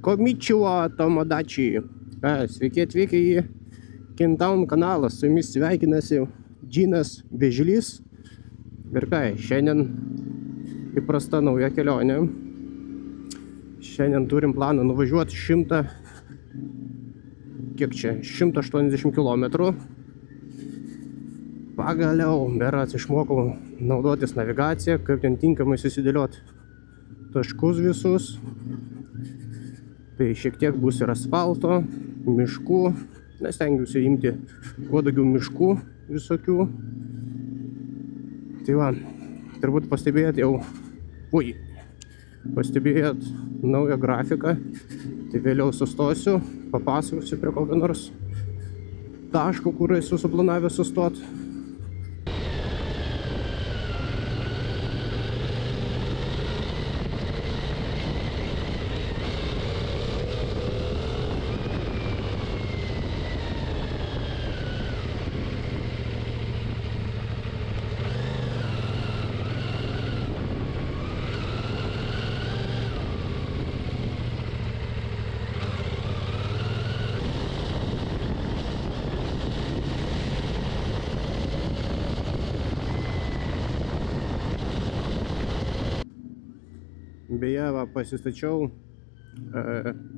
Konnichiwa, Tomodachi. Sveiki atvykę į Kintown kanalą. Su jumis sveikinasi Džinas Vėžlys. Ir šiandien įprasta nauja kelionė. Šiandien turim planą nuvažiuoti 180 km. Pagaliau berods išmokau naudotis navigaciją, kaip ten tinkamai susidėlioti taškus visus. Tai šiek tiek bus ir asfalto, miškų. Stengiuosi imti kuo daugiau miškų visokių. Tai va, turbūt pastebėjot naują grafiką. Tai vėliau sustosiu, papasakosiu prie kokio nors taško, kur esu suplanavęs sustoti. Beje, pasistačiau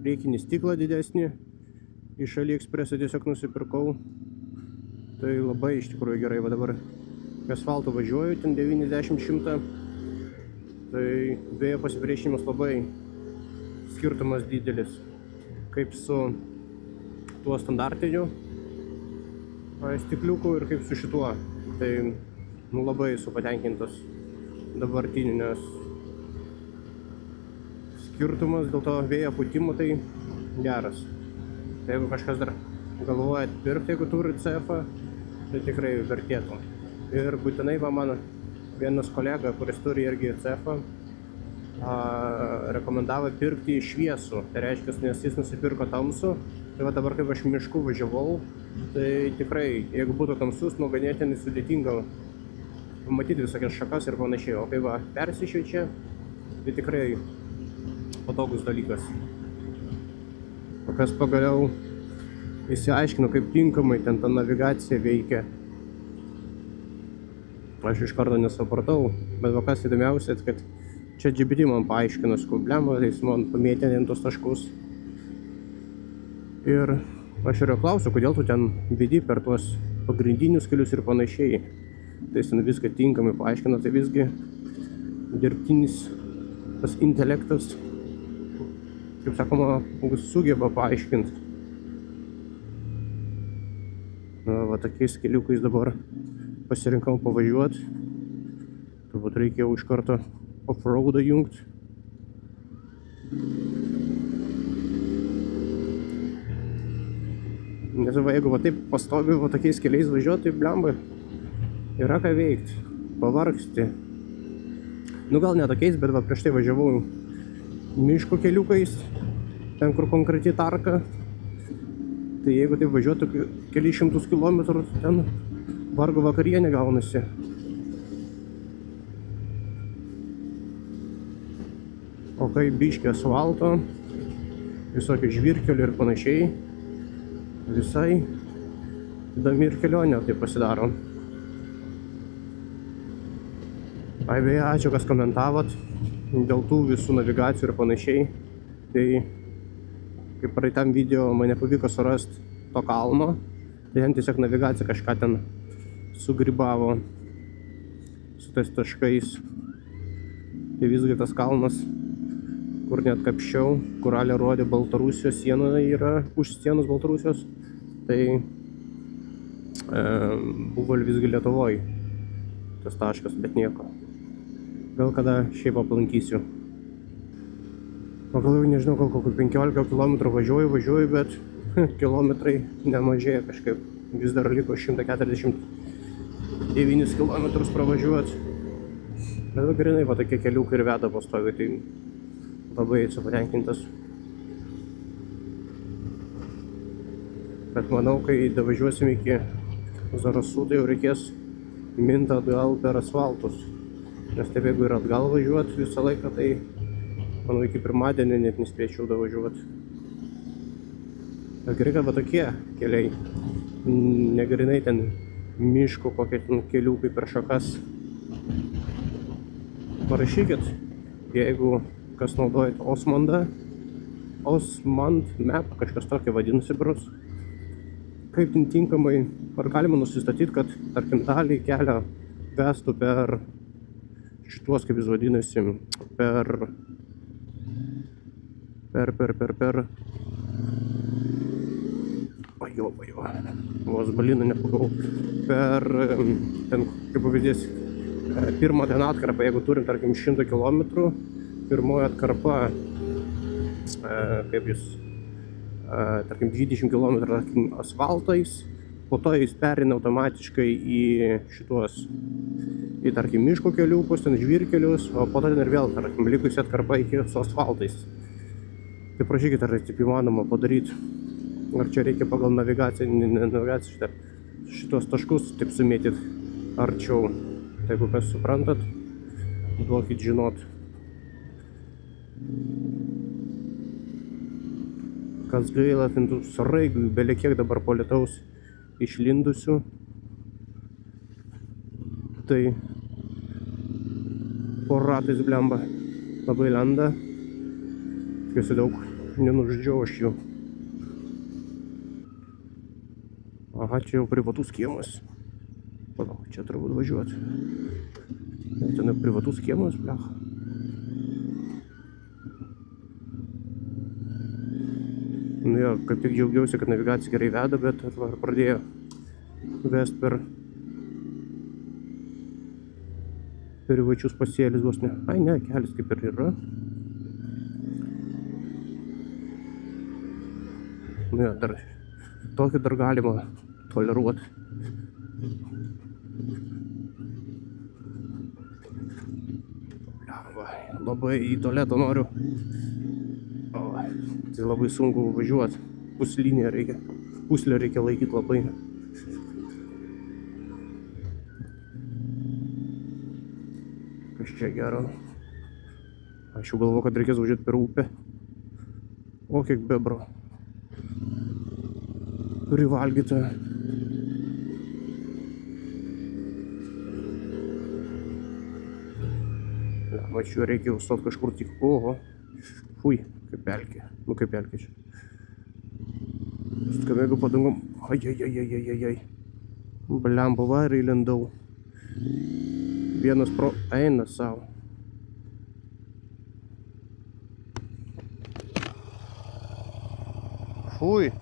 priekinį stiklą didesnį. Iš AliExpress tiesiog nusipirkau. Tai labai iš tikrųjų gerai. Va dabar asfaltu važiuoju, ten 90-100. Tai vėjo pasipriešinimas labai skirtumas didelis. Kaip su tuo standartiniu stikliuku ir kaip su šituo. Tai labai esu patenkintas dabartiniu, nes skirtumas dėl to vėjo pūtimo tai geras. Tai jeigu kažkas dar galvojat pirkti, jeigu turi CF-ą, tai tikrai vertėtų. Ir būtinai mano vienas kolega, kuris turi irgi CF-ą, rekomendavo pirkti šviesų. Tai reiškia, nes jis nusipirko tamsų. Tai va dabar, kaip aš mišku važiavau, tai tikrai, jeigu būtų tamsus, ganėtinai sudėtinga pamatyti visokias šakas ir panašiai. O kai va persišviečia, tai tikrai patogus dalykas. O kas pagaliau įsiaiškino, kaip tinkamai ten ta navigacija veikia. Aš iš karto nesupratau, bet kas įdomiausia, kad čia GPT man paaiškino problemą, tai jis man pamėtė tos taškus. Ir aš ir jo klausiu, kodėl tu ten vedi per tuos pagrindinius kelius ir panašiai. Tai jis ten viską tinkamai paaiškino, tai visgi dirbtinis tas intelektas, kaip sakoma, sugeba paaiškinti. Va tokiais keliukais dabar pasirinkau pavažiuoti. Turbūt reikėjo iš karto off-roadą jungti. Nes jeigu taip pastovi tokiais keliais važiuoti, tai blemba, yra ką veikti, pavargsti. Gal ne tokiais, bet prieš tai važiavau miško keliukais, ten kur konkreti tarka. Tai jeigu taip važiuotų kelius šimtus kilometrų, ten vargo vakarienė gaunasi. O kai biškį asfalto, visokių žvyrkelių ir panašiai, visai įdomi ir kelionė tai pasidaro. Beje, ačiū, kas komentavot dėl tų visų navigacijų ir panašiai. Tai kaip praeitam video man nepavyko surasti to kalno, tai ten tiesiog navigacija kažką ten sugribavo su tais taškais. Tai visgi tas kalnas, kur net kapščiau, kur Ale rodė Baltarusijos siena yra už sienos Baltarusijos, tai buvo visgi Lietuvoj tas taškas, bet nieko. Gal kada šiaip aplankysiu. O gal jau nežinau, gal kokių 15 km važiuoju, bet kilometrai nemažėja kažkaip. Vis dar liko 149 km pravažiuoti. Bet grinai tokie keliukai ir veda pastoviai, tai labai esu patenkintas. Bet manau, kai davažiuosim iki Zarasų, tai jau reikės minti atgal per asfaltus. Nes taip, jeigu ir atgal važiuoti visą laiką, tai Manau, iki pirmadienio net nespėčiau davažiuoti. Gerai, kad va tokie keliai. Negrinai ten miško kokie ten keliukai per šakas. Parašykit, jeigu kas naudojat Osmand Map, kažkas tokio vadinasi brus. Kaip ten tinkamai, ar galima nusistatyti, kad tarkim dalį kelio vestų per šituos, kaip jis vadinasi, per vos baliną nepagavau, per ten, kaip pavyzdys, pirmą ten atkarpą, jeigu turim, tarkim, 100 km, pirmoji atkarpa, kaip jis, tarkim, 20 km tarkim, asfaltais, po to jis perina automatiškai į šituos, į, tarkim, miško keliukus, ten žvyrkelius, o po to ten ir vėl, tarkim, likusi atkarpa iki su asfaltais. Tai prašykit, ar taip įmanoma padaryti. Ar čia reikia pagal navigaciją šitos taškus taip sumėtit arčiau. Tai jeigu kas suprantat, duokit žinot. Kas gaila, ten tų sraigių belekiek dabar po lietaus išlindusių. Tai po ratais blemba labai lenda. Tikiuosi daug nenužudžiau aš jų. Aha, čia jau privatus kiemas. Palauk, čia turbūt važiuoti. Ten jau privatus kiemas, blech. Nu jo, kaip tik džiaugiausi, kad navigacija gerai veda, bet pradėjo vest per privačius pasėlius vos ne. Ai ne, kelias kaip ir yra. Nu jo, dar tokį dar galima toleruoti. Labai į tualetą noriu. O, tai labai sunku važiuoti. Puslę reikia laikyti labai. Kas čia gero? Aš jau galvoju, kad reikės važiuoti per upę. O, kiek bebro. Privalgyta. Va čia reikia užstot kažkur tik. Oho. Fui, kaip pelkė. Nu kaip pelkė čia. Skamėgiu padangom. Ai. Blemba, va ir įlindau. Vienas pro eina savo. Fui.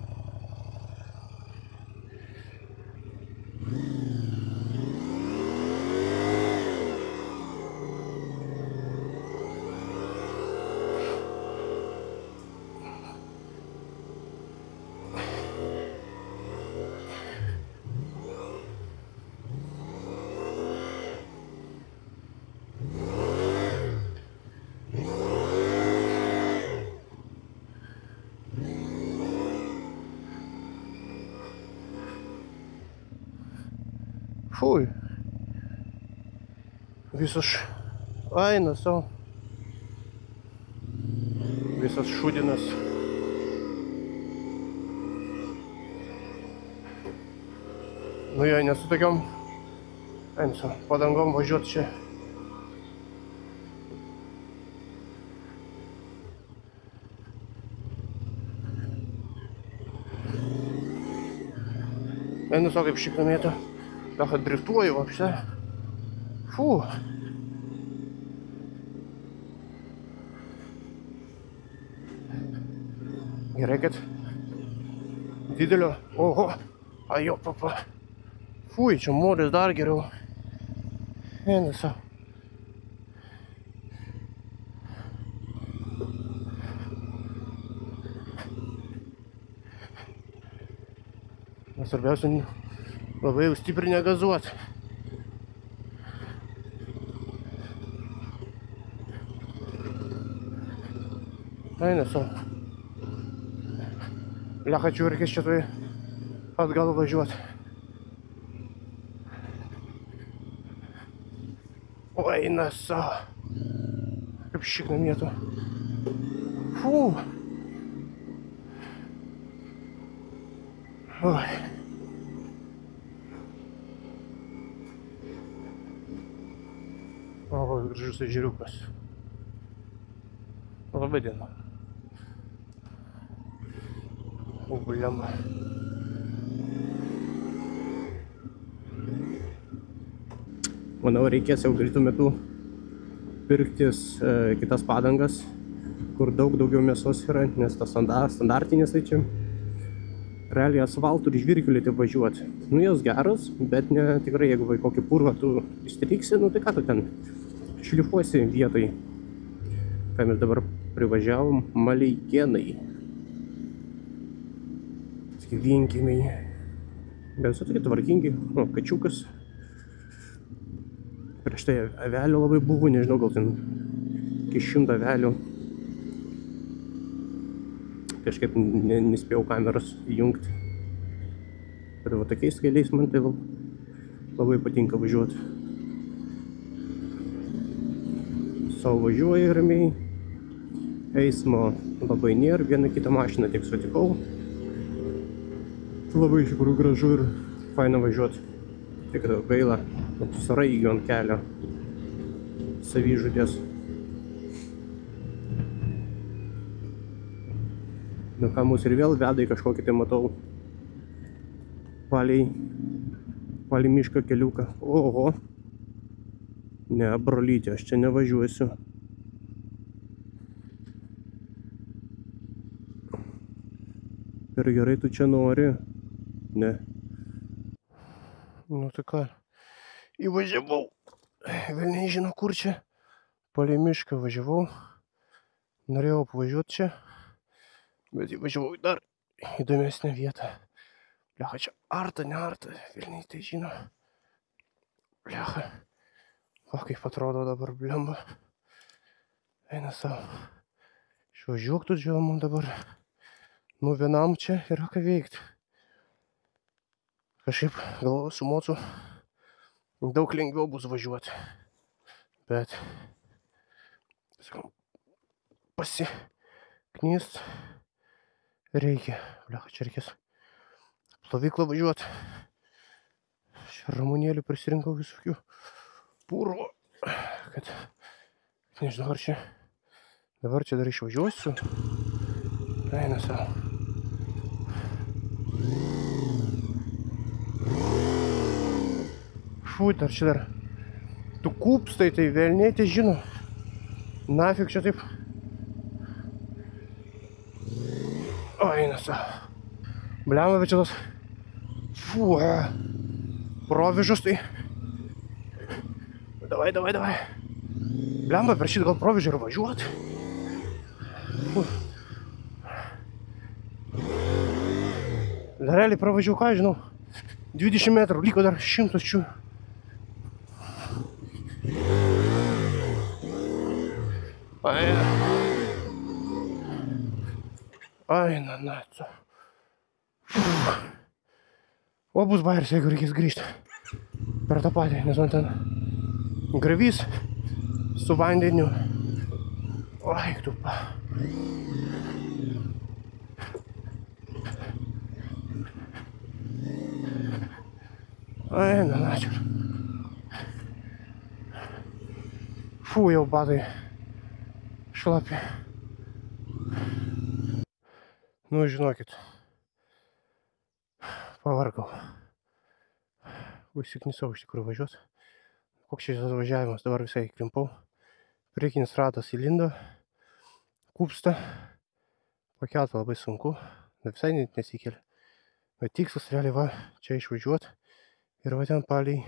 Fui. Visas eina savo. Visas šudinas. Nu jo, nesu tokiom eina padangom važiuoti čia. Einu savo kaip šiknamėta. Ах, дрифтую вообще. Фу. Gerai, kad didelio. Oho. Ajo, papa. Fui, čia molis dar geriau. Eina savo. Svarbiausia, labai jau stipriai negazuot. Eina savo. Blecha, čia reikės čia tai atgal važiuoti. O eina savo. Kaip šiknamėtų. Fū. Oi. O, gražus ežeriukas. Labai diena. O, bliamba. Manau, reikės jau greitų metų pirktis kitas padangas, kur daugiau mėsos yra, nes tas standartinis tai čia. Realiai asfaltų ir žvyrkelių taip važiuoti. Nu, jos geros, bet ne tikrai, jeigu kokį purvą tu įstriksi, nu tai ką tu ten šlifuosi vietoj. Ką mes dabar privažiavom, Maleikėnai. Vienkiemiai. Bet su tokie tvarkingi, o, kačiukas. Prieš tai avelių labai buvo, nežinau, gal ten iki 100 avelių. Kažkaip nespėjau kameros įjungti. Bet va tokiais keliais man tai labai patinka važiuoti. Sau važiuoju ramiai. Eismo labai nėra, vieną kitą mašiną tik sutikau. Labai iš tikrųjų gražu ir faina važiuoti. Tik gaila, sraigių ant kelio. Savižudės. Nu ką, mus ir vėl veda į kažkokį tai matau palei mišką keliuką. Oho. Ne, brolytė, aš čia nevažiuosiu. Ir gerai tu čia nori. Ne. Nu tai ką, įvažiavau. Velniai žino kur čia. Palei mišką važiavau. Norėjau apvažiuoti čia. Bet įvažiavau į dar įdomesnę vietą. Blecha, čia arta, ne arta. Velniai tai žino. Blecha. O kaip atrodo dabar, blemba. Eina savo. Išvažiuok tu džiuomu dabar. Nu vienam čia yra ką veikti. Kažkaip galvoju su mocu daug lengviau bus važiuoti. Bet pasiknyst reikia. Blecha, čia reikės plovyklą važiuoti. Čia ramunėlių prisirinkau visokių purvo. Kad nežinau ar čia. Dabar čia dar išvažiuosiu. Eina savo. Fui, dar čia dar. Tu kūpstai, tai velniai tai žino. Nafik čia taip. O, eina savo. Bliamba, bet čia tos. Fu, provižus tai. Davai. Bliamba, per šitą gal provižį ir važiuot. Dar realiai pravažiau, ką žinau. 20 metrų, liko dar 100 čių. Ai, na. O bus bairis, jeigu reikės grįžti per tą patį, nes man ten gravys su vandeniu. Oi, tu pa. Ai, na, čia. Fū, jau batai šlapi. Nu, žinokit. Pavargau. Užsiknisau iš tikrųjų važiuot. Koks čia tas važiavimas, dabar visai klimpau. Priekinis ratas įlindo. Kūpsta. Pakelt labai sunku. Visai nesikelia. Bet tikslas realiai va, čia išvažiuot. Ir va ten palei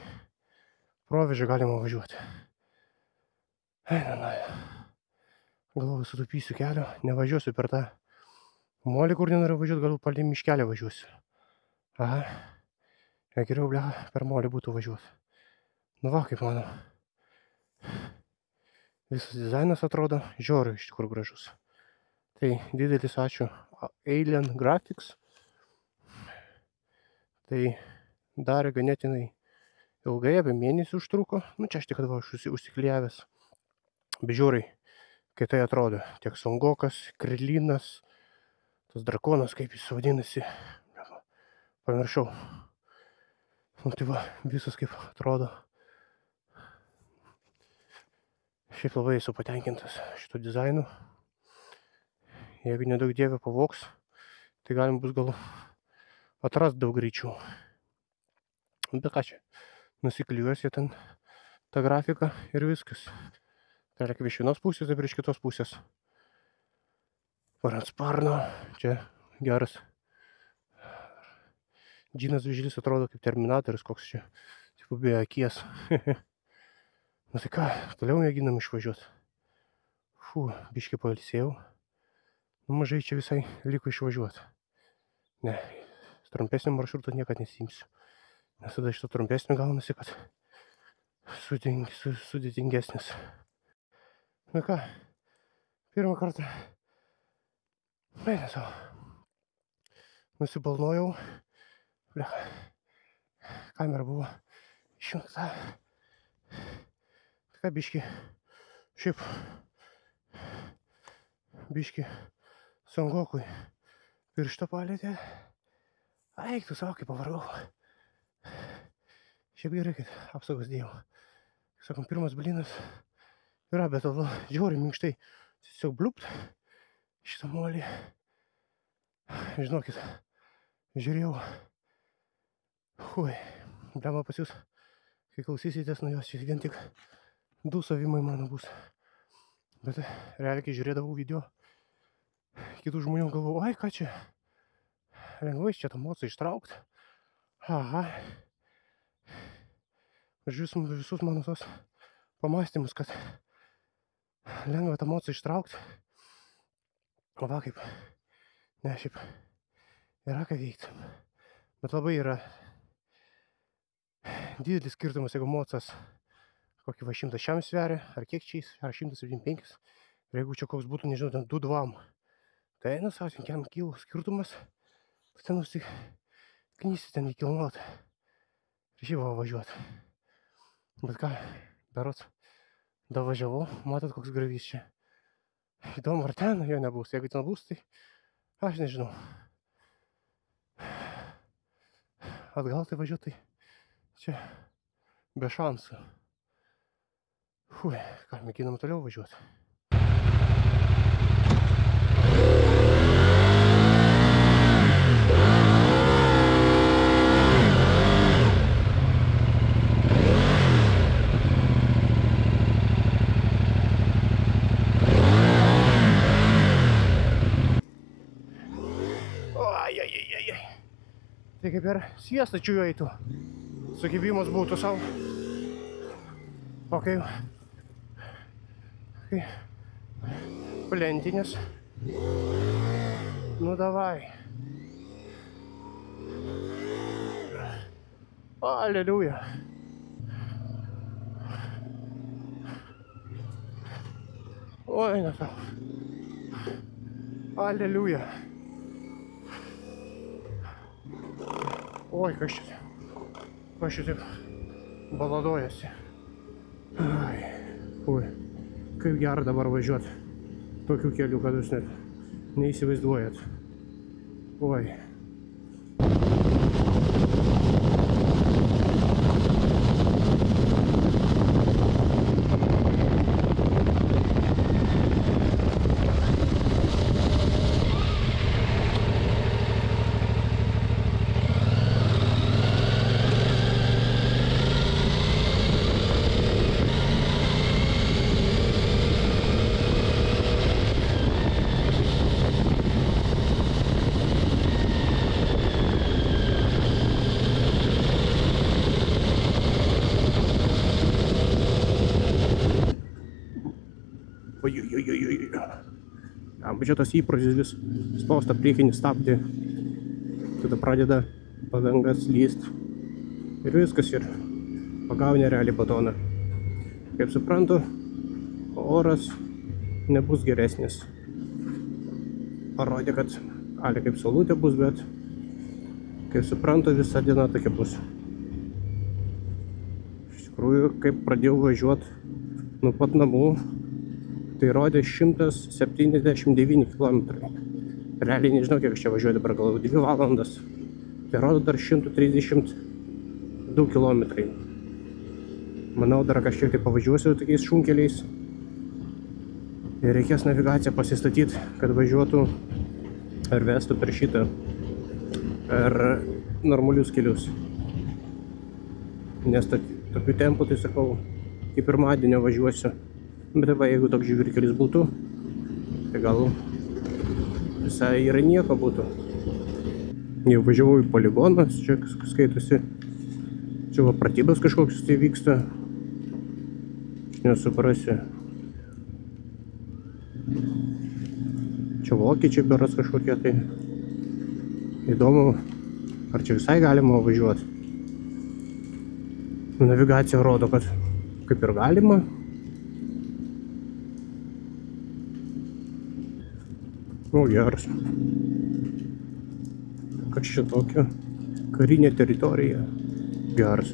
provežą galima važiuoti. Na. Galvoju, sutupysiu kelio. Nevažiuosiu per tą molį, kur nenoriu važiuoti, gal palei miškelį važiuosiu. Aha. Geriau, blecha, per molį būtų važiuoti. Nu va, kaip mano. Visas dizainas atrodo žiauriai iš tikrųjų gražus. Tai didelis ačiū Alien Graphics. Tai darė ganėtinai ilgai, apie mėnesį užtruko. Nu čia aš tik kad va, aš užsiklijavęs. Bet žiauriai, kai tai atrodo. Tiek Songokas, Krilinas, tas drakonas, kaip jis vadinasi. Pamiršau. Nu tai va, visas kaip atrodo. Šiaip labai esu patenkintas šito dizainu. Jeigu nedaug dievė pavogs, tai galim bus gal atrast daug greičiau. Bet ką čia, nusiklijuosi ten tą grafiką ir viskas. Tai yra kaip iš vienos pusės, taip ir iš kitos pusės. Ant sparno, čia geras. Džinas Vižilis atrodo kaip Terminatorius, koks čia, tipo be akies. Nu tai ką, toliau mėginam išvažiuoti. Biškį pailsėjau. Nu mažai čia visai liko išvažiuoti. Ne, trumpesnio maršruto niekad nesimsiu. Nes tada šito trumpesnio gaunasi, kad sudėtingesnis. Nu ką, pirmą kartą mėnesio nusibalnojau. Kamera buvo išjungta. Tai ką biškį, šiaip biškį Songokui pirštą palėtė. Eik tu savo, kaip pavargau. Šiaip gerai, kad apsaugos dėjau. Sakom, pirmas blinas yra, bet tada žiauriai minkštai. Tiesiog bliupt šitą molį. Žinokit, žiūrėjau. Blema pas jūs, kai klausysitės nuo jos, čia vien tik dūsavimai mano bus. Bet realiai, kai žiūrėdavau video kitų žmonių, galvojau, ai ką čia, lengvai čia tą mocą ištraukt. Aha. Aš visus mano tos pamastymus, kad lengva tą mocą ištraukt. O va kaip, ne šiaip, yra ką veikti. Bet labai yra didelis skirtumas, jeigu mocas kokį va 100 šiam sveria, ar kiek čia jis, ar 175. Ir jeigu čia koks būtų, nežinau, ten 2-2. Tai eina savo, ten kiam kilų skirtumas. Ten užsiknysi ten įkilnuot. Ir šiaip va važiuot. Bet ką, berods, davažiavau, matot koks gravys čia. Įdomu, ar ten jo nebus. Jeigu ten bus, tai aš nežinau. Atgal tai važiuot, tai čia be šansų. Ką, mėginam toliau važiuoti. Tai kaip ir sviestą čiuojaitų. Sukibimas būtų savo. O kai plentinės. Nu davai. Aleliuja. Oi, nesau. Aleliuja. Oi, kas čia taip baladojasi. Kaip gera dabar važiuoti tokių kelių, kad jūs net neįsivaizduojat. Oi. Bet čia tas įprotis vis spausta priekinį stabdį, tada pradeda padangas lyst ir viskas ir pagauni realiai batoną. Kaip suprantu, oras nebus geresnis. Parodė, kad gali kaip saulutė bus, bet kaip suprantu, visa diena tokia bus. Iš tikrųjų, kaip pradėjau važiuoti nuo pat namų, Tai rodė 179 km. Realiai nežinau, kiek aš čia važiuoju dabar, gal 2 valandas. Tai rodo dar 132 km. Manau, dar kažkiek tai pavažiuosiu tokiais šunkeliais. Ir reikės navigaciją pasistatyti, kad važiuotų ar vestų per šitą, per normalius kelius. Nes tokiu tempu, tai sakau, kaip pirmadienio važiuosiu. Bet va, jeigu toks žvyrkelis būtų, tai gal visai yra nieko būtų. Jau važiavau į poligoną, čia skaitosi. Čia va pratybas kažkoks tai vyksta. Aš nesuprasiu. Čia vokiečiai beras kažkokie tai. Įdomu, ar čia visai galima važiuoti. Navigacija rodo, kad kaip ir galima. O, geras. Kas čia tokio? Karinė teritorija. Geras.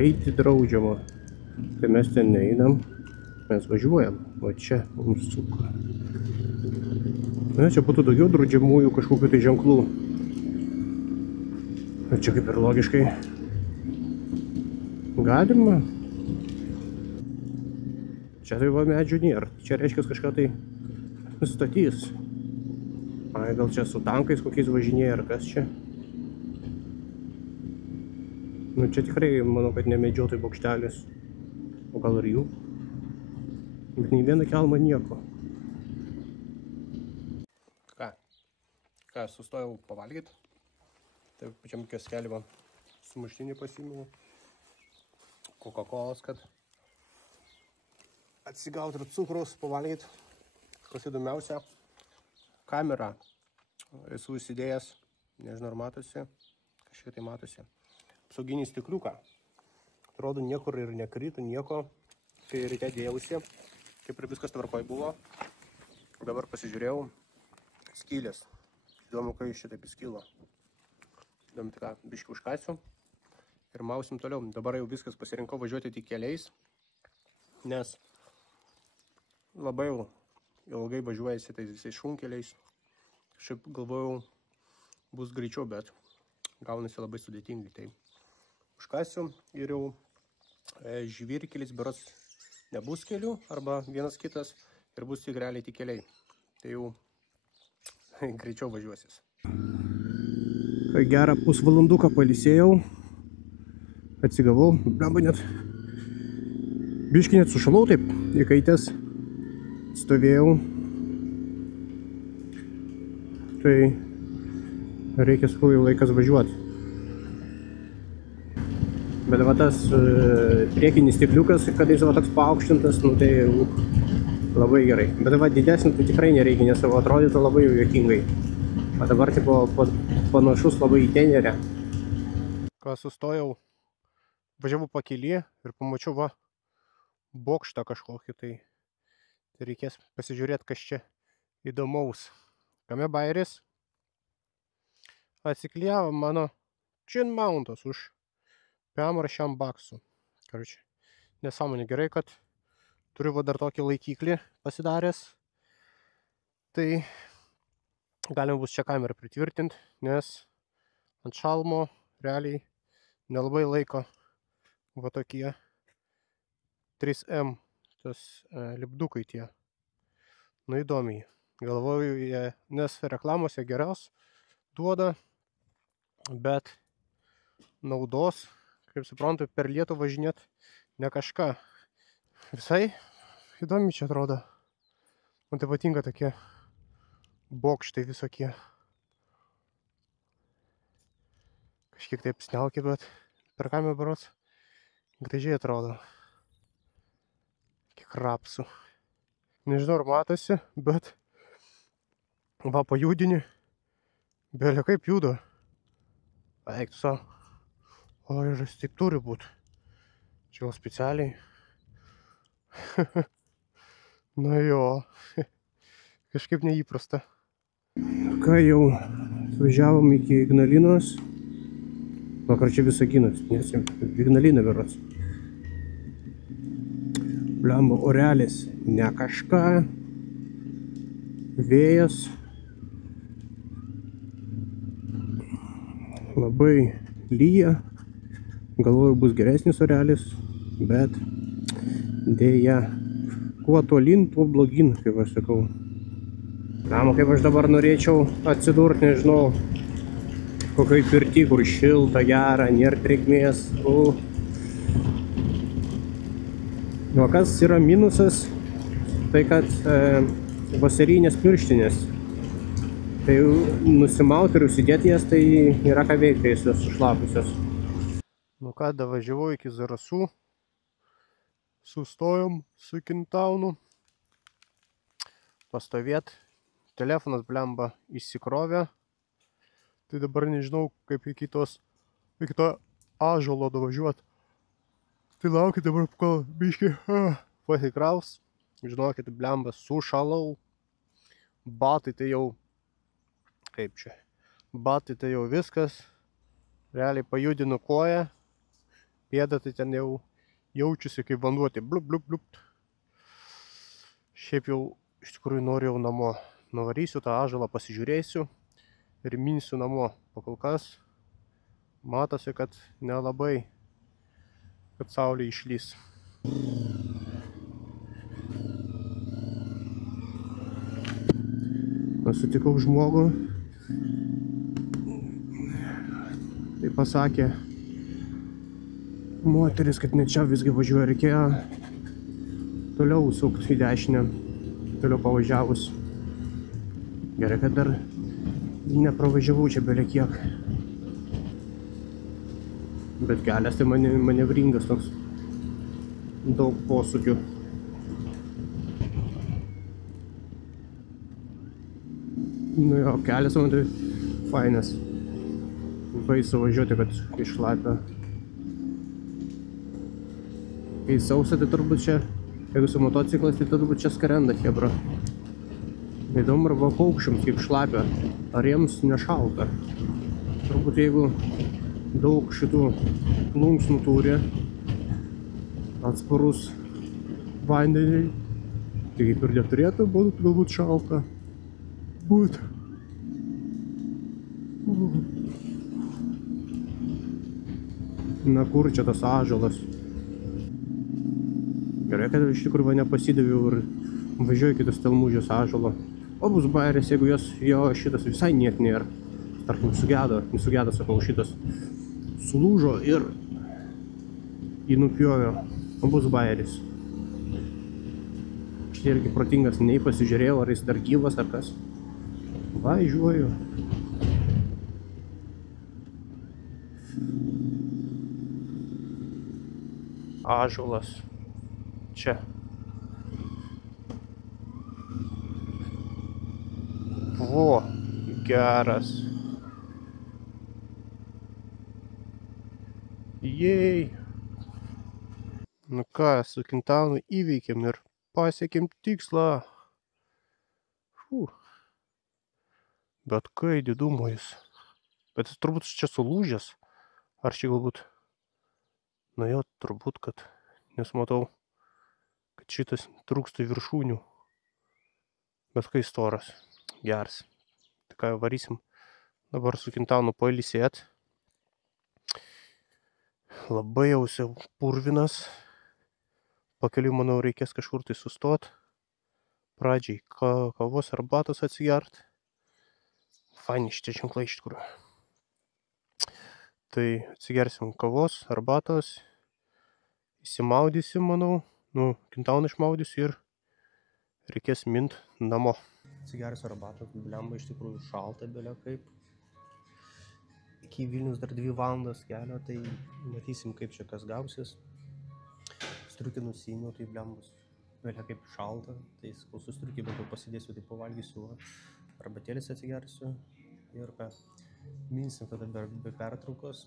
Eiti draudžiama. Tai mes ten neeinam. Mes važiuojam. O čia mums suka. Na, čia būtų daugiau draudžiamųjų kažkokių tai ženklų. O čia kaip ir logiškai. Galima. Čia tai va medžių nėra. Čia reiškia kažką tai statys. Ai, gal čia su tankais kokiais važinėja ar kas čia. Nu čia tikrai manau, kad ne medžiotojų bokštelis. O gal ir jų. Bet nei viena kelma nieko. Ką, sustojau pavalgyti. Taip, pačiam kioskelį va sumuštinį pasiėmiau. Coca-Colos, kad atsigauti ir cukraus pavalgyti. Kas įdomiausia, kamerą esu įsidėjęs, nežinau ar matosi, kažkiek tai matosi, apsauginį stikliuką. Atrodo, niekur ir nekrito, nieko. Kai ryte dėjausi, kaip ir viskas tvarkoj buvo. Dabar pasižiūrėjau, skylės. Įdomu, kai šitaip įskilo. Įdomu, tai ką, biškį užkasiu ir mausim toliau. Dabar jau viskas pasirinkau važiuoti tik keliais, nes labai ilgai važiuojasi tais visais šunkeliais. Šiaip galvojau, bus greičiau, bet gaunasi labai sudėtingai. Tai užkasiu ir jau žvyrkelis berods nebus kelių arba vienas kitas ir bus tik realiai tik keliai. Tai jau greičiau važiuosis. Gerą pusvalanduką pailsėjau. Atsigavau. Blemba net biškį net sušalau taip įkaitęs. Stovėjau. Tai reikia sakau jau laikas važiuoti. Bet va tas priekinis stikliukas, kad jis va toks paaukštintas, nu tai labai gerai. Bet va didesnį tai tikrai nereikia, nes savo atrodytų labai juokingai. O dabar tipo panašus labai į tenerę. Ką sustojau, važiavau pakely ir pamačiau va bokštą kažkokį tai. Tai reikės pasižiūrėti, kas čia įdomaus. Kame bairis? Atsiklijavo mano chin mountas už 5 baksų. Karoči, nesąmonė, gerai, kad turiu va dar tokį laikiklį pasidaręs. Tai galima bus čia kamerą pritvirtinti, nes ant šalmo realiai nelabai laiko va tokie 3M, tas lipdukai tie. Nu įdomiai. Galvoju, nes reklamose geros duoda, bet naudos, kaip suprantu, per Lietuvą važinėti ne kažką. Visai įdomiai čia atrodo. Man tai patinka tokie bokštai visokie. Kažkiek taip snelkia, bet per kamerą berods gražiai atrodo. Kiek rapsų. Nežinau, ar matosi, bet va pajudini. Belia kaip juda. Eik tu savo. O ir jis taip turi būti. Čia jau specialiai. Na jo. Kažkaip neįprasta. Ką jau važiavom iki Ignalinos. Vakar čia Visaginas, nes Ignalina berods. Blemba, orelis ne kažką. Vėjas. Labai lyja. Galvoju, bus geresnis orelis, bet dėja. Kuo tolyn, tuo blogyn, kaip aš sakau. Blemba, kaip aš dabar norėčiau atsidurti, nežinau, kokioj pirty, kur šilta, gera, nėra drėgmės. O kas yra minusas, tai kad vasarinės pirštinės. Tai nusimauti ir užsidėti jas, tai yra ką veikti, kai jos sušlapusios. Nu ką, davažiavau iki Zarasų. Sustojom su Kintaunu. Pastovėt. Telefonas, blemba, įsikrovė. Tai dabar nežinau, kaip iki to ąžuolo davažiuot. Tai laukit dabar, kol biškį pasikraus. Žinokit, blemba, sušalau. Batai tai jau, kaip čia, batai tai jau viskas. Realiai pajudinu koją. Pėda tai ten jau jaučiusi kaip vanduo, tai blup, blup, blup. Šiaip jau iš tikrųjų noriu jau namo. Nuvarysiu tą ąžuolą, pasižiūrėsiu ir minsiu namo. Pakol kas matosi, kad nelabai, kad saulė išlys. Sutikau žmogų. Tai pasakė moteris, kad ne čia visgi važiuoja, reikėjo toliau sukti į dešinę, toliau pavažiavus. Gerai, kad dar nepravažiavau čia belekiek. Bet kelias tai manevringas toks. Daug posūkių. Nu jo, kelias man tai fainas. Baisu važiuoti, kad išlapia. Kai sausa, tai turbūt čia, jeigu su motociklas, tai turbūt čia skrenda chebra. Įdomu, arba paukščiams kaip šlapia, ar jiems nešalta. Turbūt jeigu daug šitų plunksnų turi, atsparus vandeniui, tai kaip ir neturėtų būt galbūt šalta. Na kur čia tas ąžuolas? Gerai, kad iš tikrųjų nepasidaviau ir važiuoju kitas Stelmužės ąžuolo. O bus bairis, jeigu jo šitas visai net nėra. Tarkim, nesugedo, sakau, šitas sulūžo ir jį nupjovė. O bus bairis. Štai irgi protingas, nei pasižiūrėjau, ar jis dar gyvas ar kas. Važiuoju. Ąžuolas. Čia. Vo, geras. Jei. Nu ką, su Kintaunu įveikėm ir pasiekėm tikslą. Bet kai didumo jis. Bet jis turbūt čia sulūžęs. Ar čia galbūt. Na jo, turbūt, kad. Nes matau, kad šitas trūksta viršūnių. Bet kai storas. Geras. Tai ką, varysim dabar su Kintaunu pailsėt. Labai jausiu purvinas. Pakeliui, manau, reikės kažkur tai sustot. Pradžiai kavos arbatos atsigert. Faini šitie ženklai iš tikrųjų. Tai atsigersim kavos, arbatos. Įsimaudysim, manau. Nu, Kintauną išmaudysiu ir reikės mint namo. Atsigersiu arbatos, blemba iš tikrųjų šalta belia kaip. Iki Vilnius dar 2 valandas kelio, tai matysim, kaip čia kas gausis. Striukį nusiėmiau, tai blembus belia kaip šalta. Tai su striukį bet jau pasidėsiu, tai pavalgysiu arbatėlis atsigersiu. Ir ką, minsim tada be pertraukos.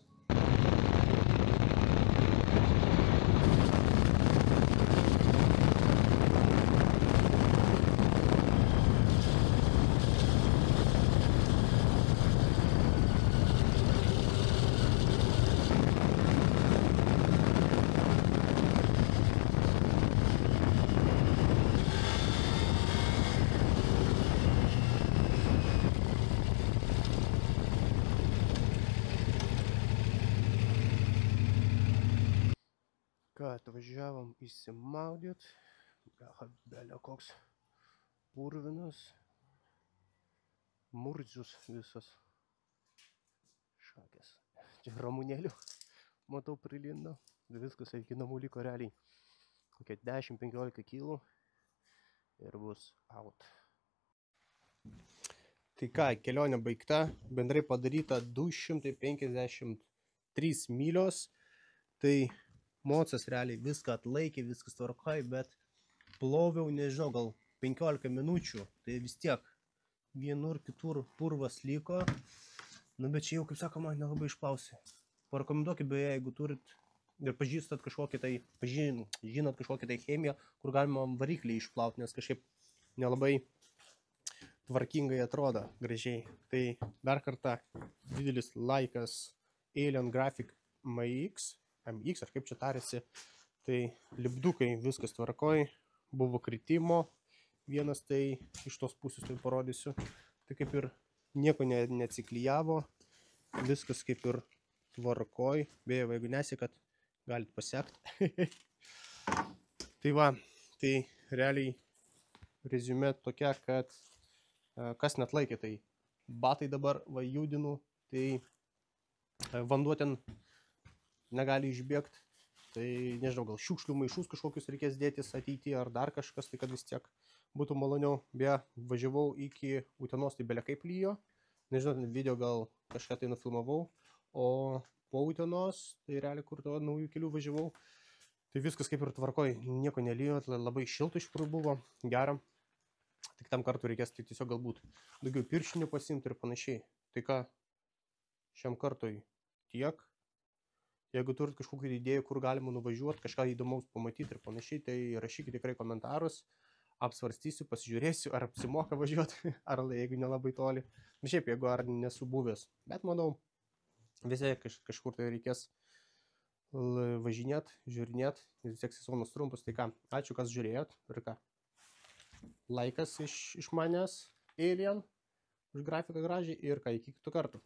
atvažiavom įsimaudyt. Belio koks purvinas. Murdzius visas. Šakės. Čia ramunėlių. Matau prilindo. Viskas iki namų liko realiai. Kokie 10-15 kilų. Ir bus out. Tai ką, kelionė baigta. Bendrai padaryta 253 mylios. Tai mocas realiai viską atlaikė, viskas tvarkoj, bet ploviau, nežinau, gal 15 minučių. Tai vis tiek vienur kitur purvas liko. Nu, bet čia jau, kaip sakoma, nelabai išplausi. Parekomenduokit, beje, jeigu turit ir pažįstat kažkokį tai, žinot kažkokį tai chemiją, kur galima variklį išplauti, nes kažkaip nelabai tvarkingai atrodo gražiai. Tai dar kartą didelis laikas Alien Graphic MX, ar kaip čia tarėsi. Tai lipdukai viskas tvarkoj, buvo kritimo. Vienas tai iš tos pusės tai parodysiu. Tai kaip ir nieko neatsiklijavo. Viskas kaip ir tvarkoj. Beje, jeigu nesikat, galit pasiekti. Tai va, tai realiai reziumė tokia, kad kas net laikė, tai batai dabar va judinu, tai vanduo ten negali išbėgti. Tai nežinau, gal šiukšlių maišus kažkokius reikės dėtis ateityje ar dar kažkas, tai kad vis tiek būtų maloniau. Beje, važiavau iki Utenos, tai belia kaip lyjo. Nežinau, video gal kažką tai nufilmavau. O po Utenos, tai realiai kur to naujų kelių važiavau, tai viskas kaip ir tvarkoj, nieko nelyjo, labai šilta iš kur buvo, gera. Tik tam kartu reikės tai tiesiog galbūt daugiau pirštinių pasiimti ir panašiai. Tai ką, šiam kartui tiek. Jeigu turit kažkokių idėjų, kur galima nuvažiuoti, kažką įdomaus pamatyti ir panašiai, tai rašykite tikrai komentarus, apsvarstysiu, pasižiūrėsiu, ar apsimoka važiuoti, ar jeigu nelabai toli. Na šiaip, jeigu ar nesu buvęs. Bet manau, visai kažkur tai reikės važinėti, žiūrinėti, vis tiek sezonas trumpas. Tai ką, ačiū, kas žiūrėjot ir ką. Laikas iš manęs Alien, už grafiką gražiai ir ką, iki kitų kartų.